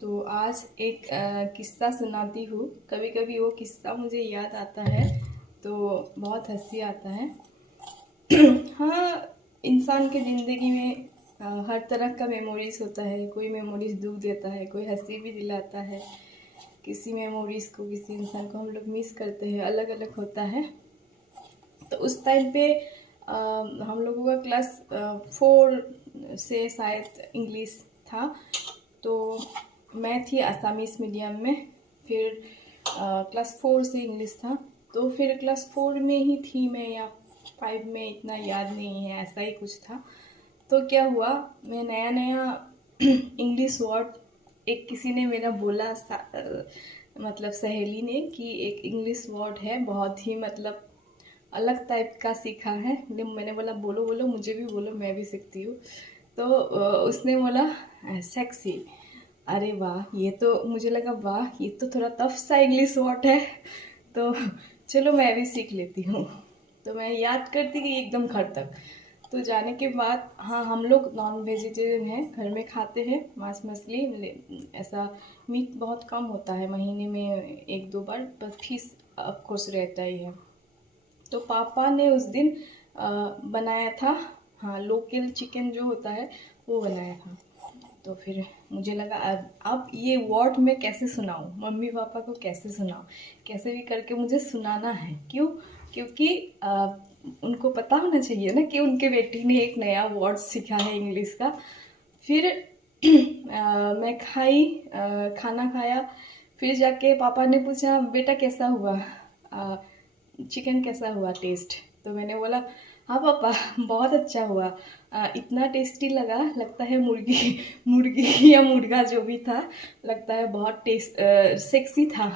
तो आज एक किस्सा सुनाती हूँ। कभी कभी वो किस्सा मुझे याद आता है तो बहुत हंसी आता है। हाँ, इंसान के ज़िंदगी में हर तरह का मेमोरीज होता है। कोई मेमोरीज दुख देता है, कोई हंसी भी दिलाता है। किसी मेमोरीज को, किसी इंसान को हम लोग मिस करते हैं, अलग अलग होता है। तो उस टाइम पे हम लोगों का क्लास 4 से शायद इंग्लिश था। तो मैं थी आसामीस मीडियम में। फिर क्लास 4 से इंग्लिश था। तो फिर क्लास 4 में ही थी मैं, या 5 में, इतना याद नहीं है, ऐसा ही कुछ था। तो क्या हुआ, मैं नया नया इंग्लिश वर्ड एक किसी ने मेरा बोला, मतलब सहेली ने, कि एक इंग्लिश वर्ड है बहुत ही मतलब अलग टाइप का सीखा है। मैंने बोला बोलो बोलो, मुझे भी बोलो, मैं भी सीखती हूँ। तो उसने बोला सेक्सी। अरे वाह, ये तो मुझे लगा वाह, ये तो थोड़ा टफ सा इंग्लिश वर्ड है। तो चलो मैं भी सीख लेती हूँ। तो मैं याद करती गई एकदम घर तक। तो जाने के बाद, हाँ, हम लोग नॉन वेजिटेरियन हैं, घर में खाते हैं मांस मछली। ऐसा मीट बहुत कम होता है, महीने में 1-2 बार, पर फिश ऑफकोर्स रहता ही है। तो पापा ने उस दिन बनाया था, हाँ, लोकल चिकन जो होता है वो बनाया था। तो फिर मुझे लगा अब ये वर्ड मैं कैसे सुनाऊँ, मम्मी पापा को कैसे सुनाऊँ, कैसे भी करके मुझे सुनाना है। क्यों? क्योंकि उनको पता होना चाहिए ना कि उनके बेटी ने एक नया वर्ड सीखा है इंग्लिश का। फिर मैं खाना खाया। फिर जाके पापा ने पूछा बेटा कैसा हुआ, चिकन कैसा हुआ टेस्ट। तो मैंने बोला हाँ पापा, बहुत अच्छा हुआ। इतना टेस्टी लगा, लगता है मुर्गी मुर्गी या मुर्गा जो भी था, लगता है बहुत सेक्सी था।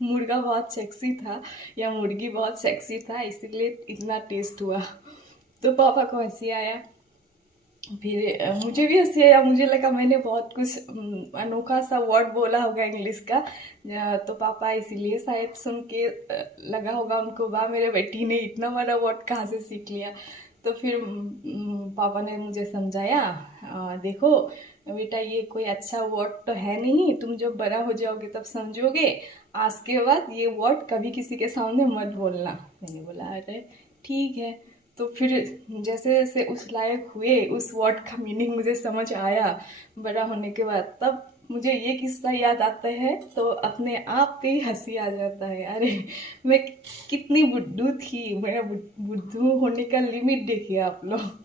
मुर्गा बहुत सेक्सी था या मुर्गी बहुत सेक्सी था, इसीलिए इतना टेस्ट हुआ। तो पापा को हंसी आया। फिर मुझे भी हंसी आया। मुझे लगा मैंने बहुत कुछ अनोखा सा वर्ड बोला होगा इंग्लिश का। तो पापा इसीलिए शायद सुन के लगा होगा उनको, वाह मेरे बेटी ने इतना बड़ा वर्ड कहाँ से सीख लिया। तो फिर पापा ने मुझे समझाया, देखो बेटा, ये कोई अच्छा वर्ड तो है नहीं, तुम जब बड़ा हो जाओगे तब समझोगे। आज के बाद ये वर्ड कभी किसी के सामने मत बोलना। मैंने बोला अरे ठीक है। तो फिर जैसे जैसे उस लायक हुए, उस वर्ड का मीनिंग मुझे समझ आया बड़ा होने के बाद, तब मुझे ये किस्सा याद आता है तो अपने आप पे ही हंसी आ जाता है। अरे मैं कितनी बुद्धू थी, मेरा बुद्धू होने का लिमिट देखिए आप लोग।